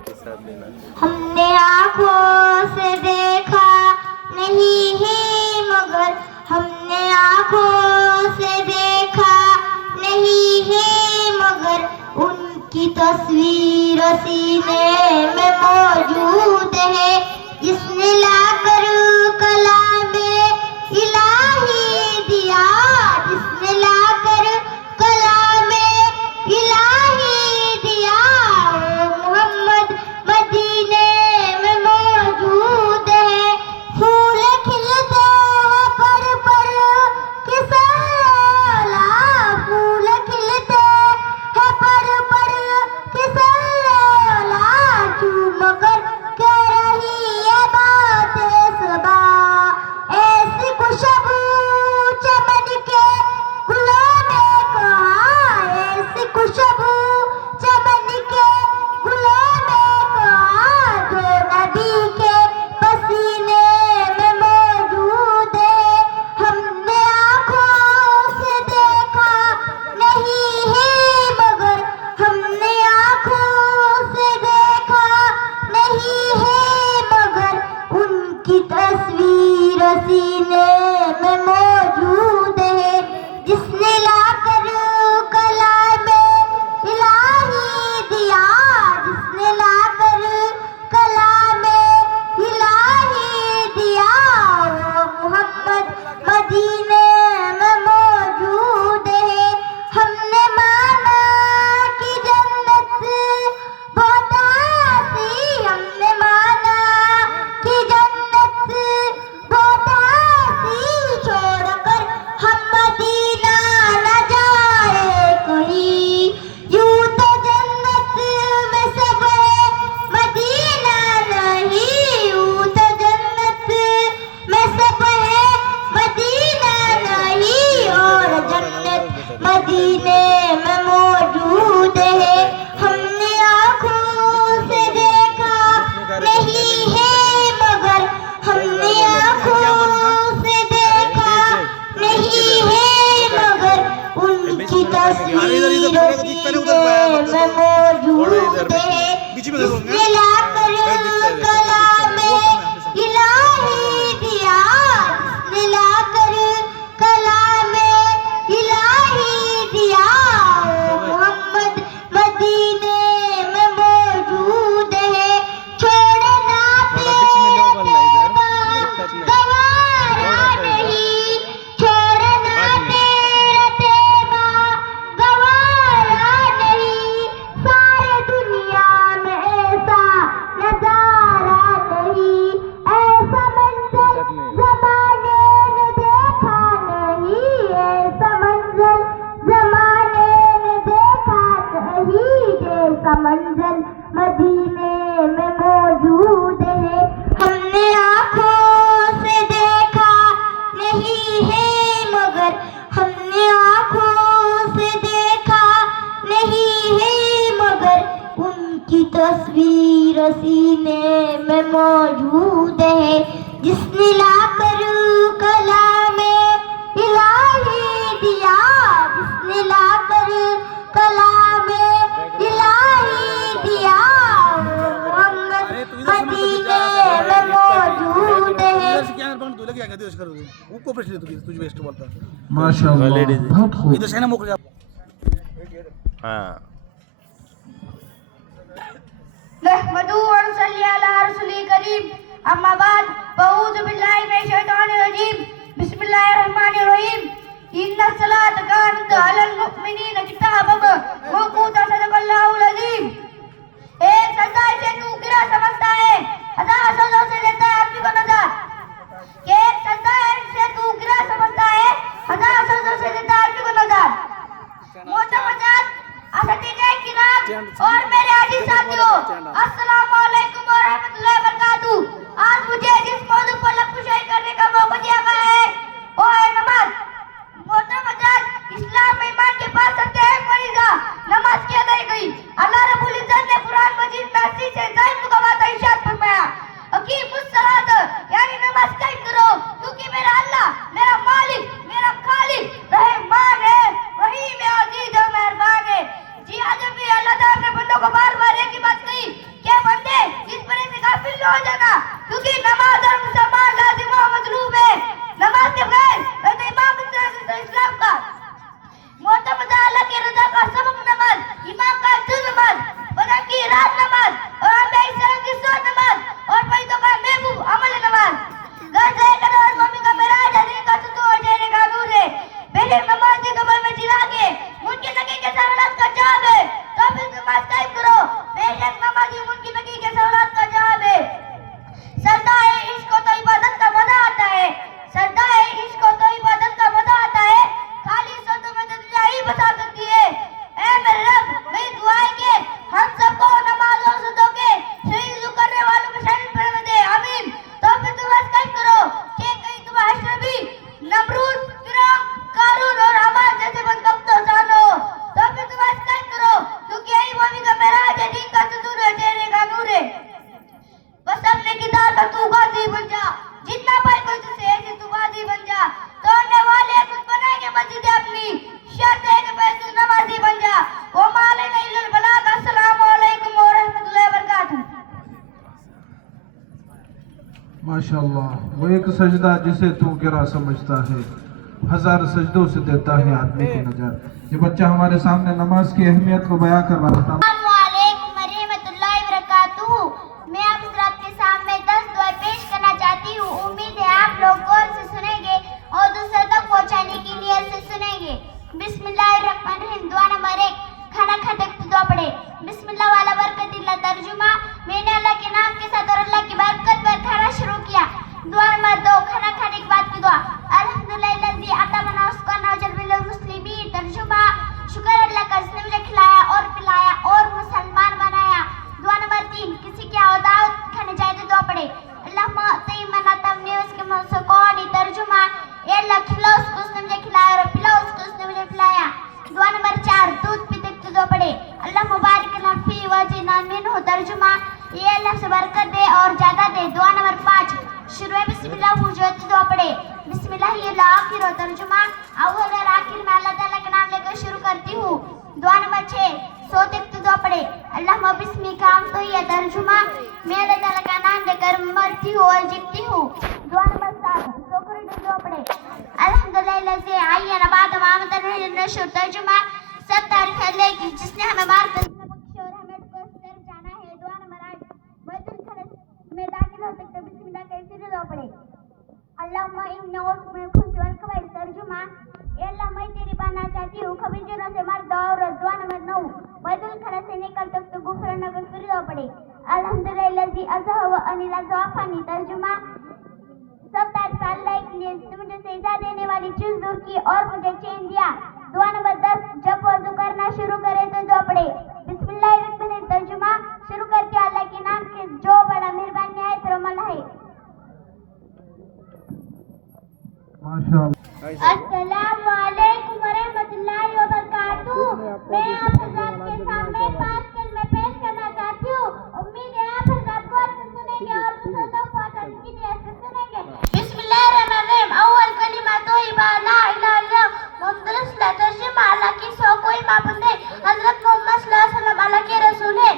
हमने आँखों से देखा नहीं है मगर, हमने आँखों से देखा नहीं है मगर, उनकी तस्वीर सीने में मौजूद है। जिसने लाकर कलामे इलाही दिया, जिसने लाकर कलामे इलाही दिया, वो मोहम्मद मदीने में मौजूद है। फूल खिलते हैं पर किसला, फूल खिलते हैं पर किसला, चूम कर कह रही है बातें सबा। ऐसी खुशबू चमन के गुलों में कहाँ, ऐसी खुशबू चमन के गुलों में कहाँ, जो नबी के पसीने में मौजूद है। हमने आँखों से देखा नहीं है मगर, हमने आँखों से देखा नहीं है मगर, उनकी तस्वीर सीने में मौजूद है। जिसने लाकर कलामे इलाही दिया, जिसने लाकर कलामे इलाही दिया, वो मोहम्मद मदीने में मौजूद है। हमने माना कि जन्नत बहुत आसी, हमने माना कि जन्नत बहुत आसी, छोड़कर हम मदीना न जाए कहीं। यूं तो जन्नत में सब है मदीना नहीं, यूं तो जन्नत में सब है मदीना नहीं, और जन्नत मदीने में मौजूद है। हमने आँखों से देखा नहीं है मगर, हमने आँखों से देखा नहीं है मगर, उनकी तस्वीर सीने में मौजूद है। जिसने लाकर कलामे इलाही दिया, जिसने लाकर कलामे इलाही दिया, वो मोहम्मद मदीने में मौजूद है। छोड़ना गवारा नहीं, छोड़ना तेरा तेरा गवारा नहीं, सारे दुनिया में ऐसा नजारा नहीं, ऐसा मंजर जमाने ने देखा नहीं, ऐसा मंजर जमाने ने देखा नहीं, जैसा मंजर मदीने में मौजूद है। हमने आँखों से देखा नहीं है मगर, हमने आँखों से देखा नहीं है मगर, उनकी तस्वीर सीने में मौजूद है। जिसने लाकर कलामे इलाही दिया, जिसने लाकर कलामे इलाही दिया, वो मोहम्मद मदीने में मौजूद है। माशाअल्लाह, बहुत खूब। नहमदुहु व नसल्ली अला रसूलिल करीम, अम्मा बाद, अऊज़ु बिल्लाहि मिनश शैतानिर रजीम, बिस्मिल्लाहिर रहमानिर रहीम। इन्ना सलात कानत अलल मुमिनीन किताबम मौक़ूता, सदक़ल्लाहुल अज़ीम। एक सजदा इसे तू गिरा समझता है, हजार सजदों से लेता है आदमी को नजर। एक सजदा इसे तू गिरा समझता है, हजार सजदों से लेता है आदमी को नजर। मोहतरम असदीक़ किराम और मेरे अजीज साथियों, अस्सलाम वालेकुम व रहमतुल्लाहि व बरकातुहू। आज मुझे जिस मौजू पर लफ्ज़ करने का मौका दिया गया है वो है नमाज। मोहतरम इस्लाम में ईमान के पास सत्य है फरीज़ा, नमाज की अदायगी। अल्लाह रब्बुल माशाल्लाह, वो एक सजदा जिसे तू गिरा समझता है, हजार सजदों से देता है आदमी को नजात। ये बच्चा हमारे सामने नमाज की अहमियत को बयां कर रहा था। मैं आप हज़रात के सामने 10 दुआएं पेश करना चाहती हूँ। उम्मीद है आप लोग गौर से सुनेंगे और दूसरों तक पहुँचाने की नियत से सुनेंगे। बिस्मिल्लाहिर्रहमानिर्रहीम। दुआ नंबर 1, खाना खाते वक्त दुआ पढ़े। बिस्मिल्लाह वाला बरकतिल्लाह। तर्जुमा, मैंने अल्लाह के नाम के साथ और अल्लाह की बरकत पर खाना शुरू किया। दुआ नंबर 2, खाना खाने के बाद की दुआ। अल्हम्दुलिल्लाह अतामना उसकाना जल्बिल मुस्लिमीन। तर्जुमा, शुक्र अल्लाह का जिसने मुझे खिलाया और पिलाया और मुसलमान बनाया। दुआ नंबर 3, किसी की दावत खाने जाए तो दुआ पढ़े। अल्लाहुम्मा अतिमना तमने उसके मुसकोनी। तर्जुमा, ए अल्लाह खिला उसको, उसने मुझे खिलाया, और पिला उसको, उसने मुझे पिलाया। दुआ नंबर 4, दूध पीते तो दुआ पढ़े। अल्लाह मुबारक लना फी वजिना मिनहु। तर्जुमा, ये अल्लाह से बरकत दे और ज्यादा दे। दुआ नंबर 5, शुरू में बिस्मिल्लाह हुजूर तो दुआ पढ़े। बिस्मिल्लाह ये आखिर। तर्जुमा, अव्वल और आखिर में अल्लाह ताला का नाम लेकर शुरू करती हूँ। दुआ नंबर 6, सोते वक्त दुआ पढ़े। अल्लाह बिस्मी काम तो ये। तर्जुमा, मैं अल्लाह ताला का नाम लेकर मरती हूँ और जीतती हूँ। दुआ नंबर 7, सोकर दुआ पढ़े। अल्हम्दुलिल्लाह से आइए नबाद मामतन नशुर। तर्जुमा, सब तारीफ है अल्लाह की जिसने हमें मार कर बख्शा और हमें को सर जाना है। दुआ नंबर 8, बैतुल खलस में दाखिल हो सकते बिस्मिल्लाह कैसे दुआ पढ़े। अल्लाहुम्मा इन्नी औज़ु बिका मिन खुब्ज़ि वल खबाइस। तर्जुमा, ए अल्लाह मैं तेरी पाना चाहती हूँ खबीजों से मर्द और औरत। दुआ नंबर 9, बैतुल खला से निकल तक तो गुफरान का फिर दुआ पढ़े। अल्हम्दुलिल्लाह अज़हब अनिल अज़ाफनी। तर्जुमा, सब तारीफ अल्लाह के लिए जिसने मुझे सजदा देने वाली चीज दूर की और मुझे चैन दिया। दुआ नंबर 10, जब वज़ू करना शुरू करे तो दुआ पढ़े। बिस्मिल्लाहिर्रहमानिर्रहीम। तर्जुमा, शुरू करके अल्लाह के नाम के जो बड़ा मेहरबान निहायत रहमल है। अस्सलामु अलैकुम वरहमतुल्लाहि वबरकातुहू। मैं आप हज़रात के सामने 5 कलमे पेश करना चाहती हूँ। उम्मीद है आप हज़रात गौर से सुनेंगे और दूसरों तक पहुँचाने की नियत से सुनेंगे। बिस्मिल्लाहिर्रहमानिर्रहीम। अव्वल कलिमा तौहीबा ला इलाहा इल्लल्लाह मुहम्मदुर रसूलुल्लाह। तर्जुमा, अल्लाह की सौ कोई माबूद नहीं, हज़रत मोहम्मद सल्लल्लाहु अलैहि वसल्लम अल्लाह के रसूल है।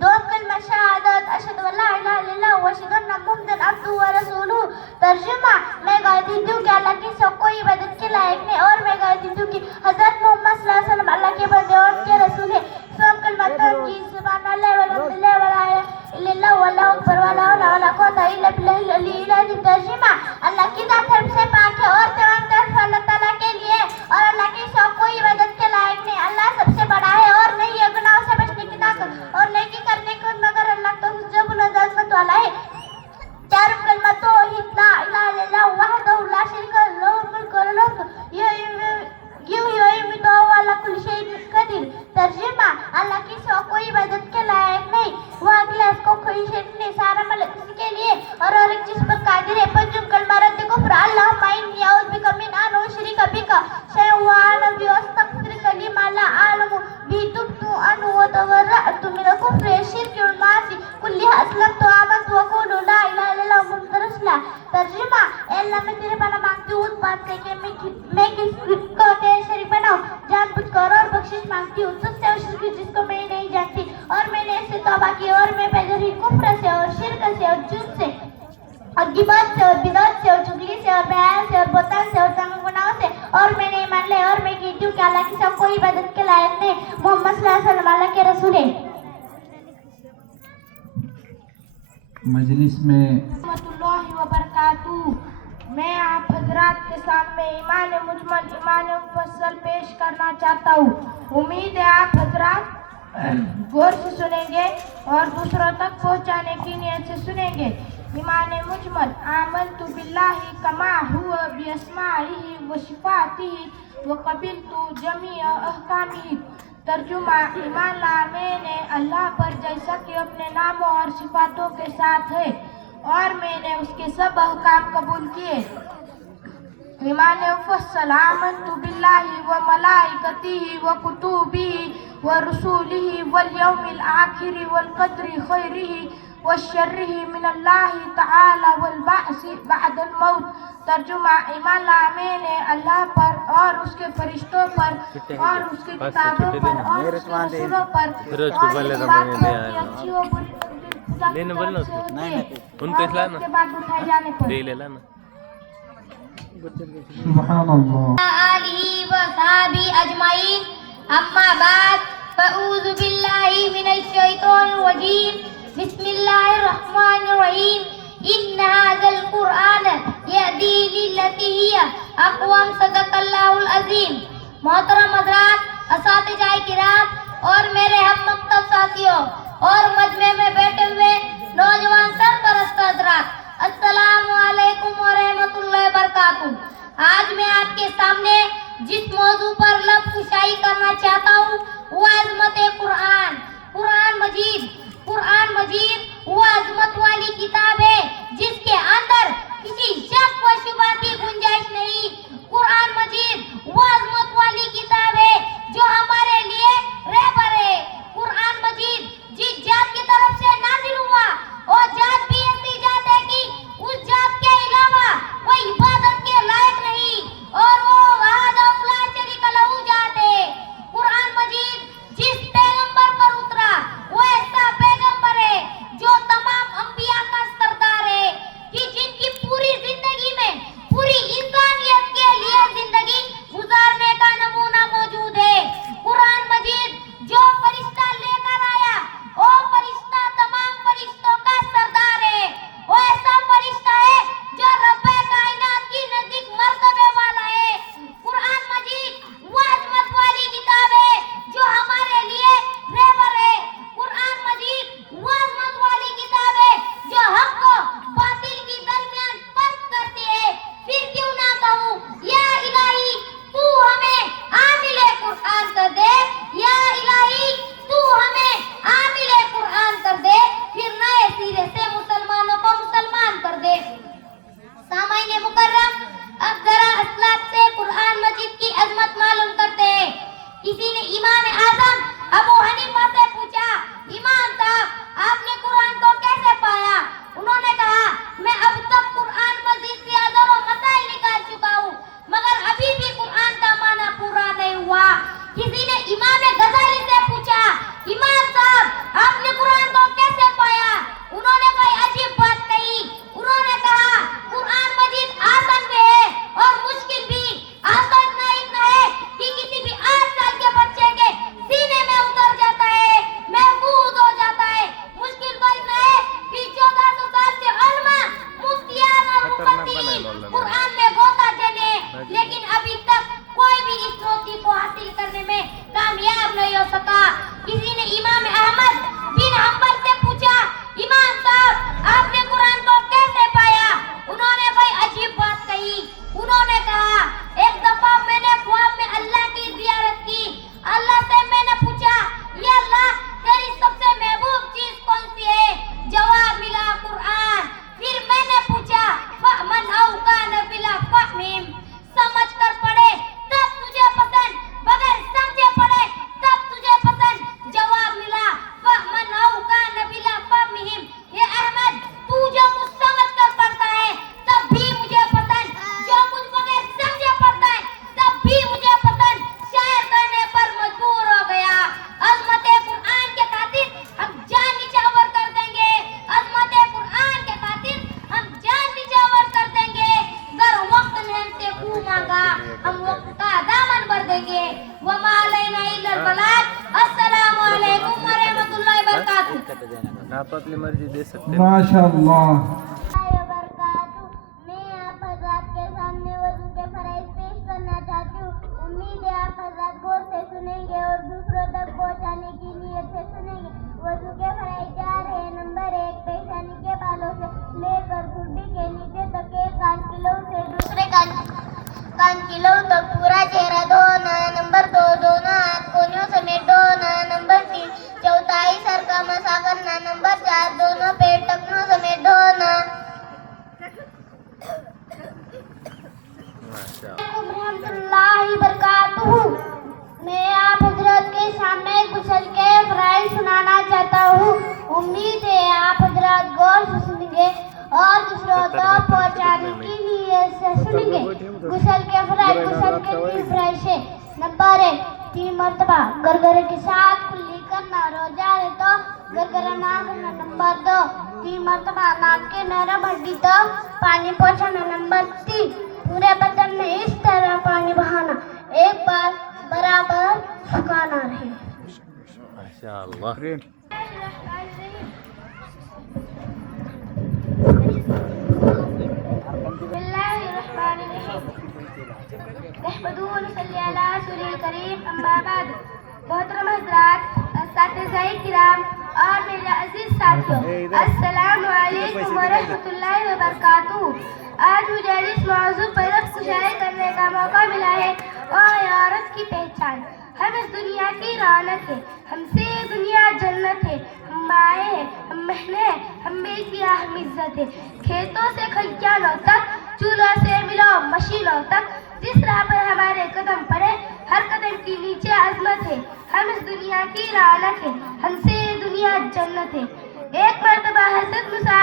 दो कलमा शहादत अशहदु अल्ला इलाहा इल्लल्लाह व अशहदु अन्ना मुहम्मदन अब्दुहु व रसूलुहु। तर्जुमा, मैं गवाही देती हूँ कि अल्लाह की सब कोई इबादत के लायक नहीं और मैं गवाही देती हूँ कि हज़रत मोहम्मद सल्लल्लाहु अलैहि वसल्लम अल्लाह के बंदे और के रसूल है। सब कलमा तौहीद सुभानअल्लाह वल्हम्दुलिल्लाह वला इलाहा इल्लल्लाह वल्लाहु अकबर वला हौला वला कुव्वता इल्ला बिल्लाहिल अलिय्यिल अज़ीम। तर्जुमा, अल्लाह की जात से पाक है और तमाम तारीफ अल्लाह ताला के लिए और अल्लाह की सब कोई इबादत के लायक नहीं। अल्लाह सबसे बड़ा है और नहीं है गुनाहों से बचने की ताकत और नेकी करने को मगर अल्लाह तो जो बुलंद वाला है। चार कलमा तौहीद ला इलाहा इल्लल्लाह वहदहु ला शरीका लहु मुल्कु व लहु युमीतु व अला कुल्ली शैइन कदीर। तर्जुमा, अल्लाह की सौ कोई इबादत के लायक नहीं, वह अगले को कोई शैइन नहीं, सारा मलक किसी के लिए और हर एक चीज पर कादिर है। पंचम कलमा रद्द कुफ्र। अल्लाहुम्मा इन्नी औज़ु बिका मिन अन उशरिका बिका शैअन व अ'लमु व अस्तगफिरुका लिमा ला अ'लमु बिही तुब्तु अन्हु व तबर्रअतु मिनल कुफ्रि व शिर्कि वल मासी कुल्लिहा अस्लमतु व आमनतु व क़ूलू ला इलाहा इल्लल्लाह मुहम्मदुर रसूलुल्लाह। तर्जुमा, अल्लाह मैं तेरे पनाह मांगती हूँ उस बात से कि मैं किसको तेरे शरीक बनाऊं जानबूझकर और बख्शिश मांगती हूँ तुझसे उस जिसको मैं नहीं जानती और मैंने इससे तौबा की और मैं बेदरी कुफ्र से और शिर्क से और झूठ से और गिबत से और बिदअत से और चुगली से और बयान से और बोतल से और तमाम गुनाहों से और मैंने ईमान ले और मैं कहती हूँ कि अल्लाह की सब कोई इबादत के लायक नहीं, मोहम्मद सल्लल्लाहु अलैहि वसल्लम अल्लाह के रसूल है। मजलिस में रहमतुल्लाहि व बरकातुहू। मैं आप हजरात के सामने ईमान मुजमल ईमान मुफस्सल पेश करना चाहता हूँ। उम्मीद है आप हजरात गौर से सुनेंगे और दूसरों तक पहुँचाने की नियत से सुनेंगे। ईमान मुजमल, आमनतु बिल्लाहि कमा हुवा बिअस्माइही व सिफातिही व क़बिलतु जमीअ अहकामिही। तर्जुमा, ईमान ला मैंने अल्लाह पर जैसा कि अपने नामों और सिफातों के साथ है और मैंने उसके सब अहकाम कबूल किए। ईमान मुफस्सल, आमनतु बिल्लाहि व मलाइकतिही व कुतुबिही व रुसूलिही वल यौमिल आखिरि वल क़द्रि खैरिही व शर्रिही मिनल्लाहि तआला वल बअसी बअदल मौत। तर्जुमा, ईमान ला मैंने अल्लाह पर और उसके फरिश्तों पर और उसकी किताबों पर और उसके रसूलों पर और इस बात की अच्छी व बुरी लेने बोलना उसको। उनको इसला ना। के बाद उठाए जाने पर दे लेला ना। सुभान अल्लाह। आलिही व सहाबी अजमाइन अम्मा बाद फऊज़ु बिल्लाहि मिनश शैतानिर रजीम बिस्मिल्लाहिर रहमानिर रहीम इन्ना हाज़ल कुरआन यहदी लिल्लती हिय अक़वम सदक़ल्लाहुल अज़ीम। मोहतरम हज़रात, असातिज़ाए किराम और मेरे हम मकतब साथियों और मजमे में बैठे हुए नौजवान सरपरस्त हज़रात, अस्सलामु अलैकुम व रहमतुल्लाहि व बरकातुहू। आज मैं आपके सामने जिस मौजू पर लफ्ज़ कुशाई करना चाहता हूँ वो अज़मत कुरान। कुरान मजीद वो अज़मत वाली किताब है जिसके अंदर किसी शक व शुबा की गुंजाइश नहीं। कुरान मजीद वो अज़मत वाली किताब है जो हमारे लिए रहबर है। कुरान मजीद जिस जात की तरफ से नाजिल हुआ और जात भी ऐसी जात है कि उस जात के अलावा कोई इबादत के लायक नहीं और वो वहदहू ला शरीका लहू जात है। कुरान मजीद जिस पैगंबर पर उतरा वो ऐसा पैगंबर है जो तमाम अंबिया का सरदार है कि जिनकी पूरी जिंदगी में पूरी इंसानियत के लिए जिंदगी गुजारने का नमूना मौजूद है। कुरान मजीद जो फरिश्ता लेकर आया वो फरिश्ता तमाम फरिश्तों का सरदार है। वो ऐसा फरिश्ता है जो रब्बे कायनात की नजदीक मर्तबे वाला है। कुरान मजीद वो अज़मत वाली किताब है जो हमारे लिए रहबर है। कुरान मजीद वो अज़मत वाली किताब है जो हक को बातिल के दरमियान फर्क करती है। फिर क्यों ना कहूँ या इलाही तू हमें आमिले कुरान कर दे, या इलाही तू हमें आमिले कुरान कर दे, फिर नए सिरे से मुसलमानों को मुसलमान कर दे। सामाईने मुकर्रम, अब जरा असलाफ से कुरान मजीद की अजमत मालूम करते हैं। किसी ने इमाम आजम अबू हनीफा से पूछा, इमाम साहब आपने कुरान को कैसे पाया? उन्होंने कहा, मैं अब तक कुरान मजीद से हजारों मसाइल निकाल चुका हूँ मगर अभी भी कुरान का माना पूरा नहीं हुआ। किसी ने इमाम गजाली से पूछा, इमाम साहब आपने कुरान को कैसे पाया? उन्होंने कोई अजीब बात कही। उन्होंने कहा, कुरान मजीद आसान भी है और मुश्किल भी। आसान इतना है कि किसी भी 8 साल के बच्चे के सीने में उतर जाता है, महफूज हो जाता है। मुश्किल तो इतना है कि 1400 साल से उलमा, मुफ्तियान और मुफस्सिरीन कुरान में गोता चले, लेकिन अभी तक कोई भी इस चुनौती को हासिल करने में कामयाब नहीं हो सका। किसी ने इमाम अहमद बिन हंबल से पूछा, इमाम साहब आपने कुरान को कैसे पाया? उन्होंने कोई अजीब बात कही। उन्होंने कहा, एक दफा मैंने ख्वाब में अल्लाह की जियारत की। अल्लाह से मैंने पूछा, या अल्लाह तेरी सबसे महबूब चीज कौन सी है? जवाब मिला, कुरान। फिर मैंने पूछा, फहमन औ कान बिला फहमीम, समझ कर पढ़े तब तुझे पसंद, बगैर समझे पढ़े तब तुझे पसंद। जवाब मिला, फहमन औ कान बिला फहमीम। ये अहमद, तू जो कुछ समझ कर पढ़ता है तब भी मुझे पसंद, जो कुछ बगैर समझे पढ़ता है तब भी मुझे पसंद। शायर कहने पर मजबूर हो गया, अज़मत कुरान के खातिर हम जान निछावर कर देंगे। अज़मत कुरान के खातिर हम जान निछावर कर देंगे। अगर वक्त ने हमसे खूब मांगा हम वक्त का दामन भर देंगे। वमा अलैना इल्लल बलाग। अस्सलामु अलैकुम व रहमतुल्लाहि व बरकातुहू। आप अपनी मर्जी दे सकते हैं। माशाअल्लाह। मैं आप हज़रात के सामने वज़ू के फराइज़ पेश करना चाहती हूँ। उम्मीद है आप हज़रात गौर से सुनेंगे और दूसरों तक पहुँचाने की नीयत से सुनेंगे। वज़ू के फराइज़ 4 है। नंबर 1, पेशानी के बालों से लेकर ठुड्डी के नीचे तक एक कान की लौ से दूसरे कान की लौ तक पूरा चेहरा धोना। नंबर 2, दोनों हाथ कोहनियों समेत धोना। नंबर 3, चौथाई सर का मसा करना। नंबर 4, दोनों पेट टखनों समेत धोना। रहमतुल्लाहि बरकातुहू। मैं आप हजरत के सामने गुस्ल के फराइज़ सुनाना चाहता हूँ। उम्मीद है आप हजरत गौर से सुनेंगे और दूसरों तक पहुँचाने की नीयत से सुनेंगे। गुस्ल के फराइज़ है। नंबर 1, 3 मरतबा गरगरे के साथ कुल्ली करना। रोजा है तो गरगरा नाक नंबर 2, 3 मरतबा नाक के नरम हड्डी तक पानी पहुंचाना। नंबर 3, पूरे बदन में इस तरह पानी बहाना, एक बार बराबर सुखाना रहे। माशाअल्लाह। मोहतरम हज़रात, असातिज़ाए किराम और मेरे अजीज साथियों, अस्सलाम वालेकुम व रहमतुल्लाहि व बरकातुहू। आज मुझे इस मौजू पर गुज़ारिश करने का मौका मिला है और औरत की पहचान। हम इस दुनिया की रौनक है, हमसे ये दुनिया जन्नत है। हम माए हैं, हम बहनें हैं, हम बेटियां, हम इज्जत है। खेतों से खलियानों तक, चूल्हों से मिलों मशीनों तक, जिस राह पर हमारे कदम पड़े, हर कदम की नीचे अजमत है। हम इस दुनिया की रौनक है, हमसे ये दुनिया जन्नत है। एक मर्तबा हज़रत मूसा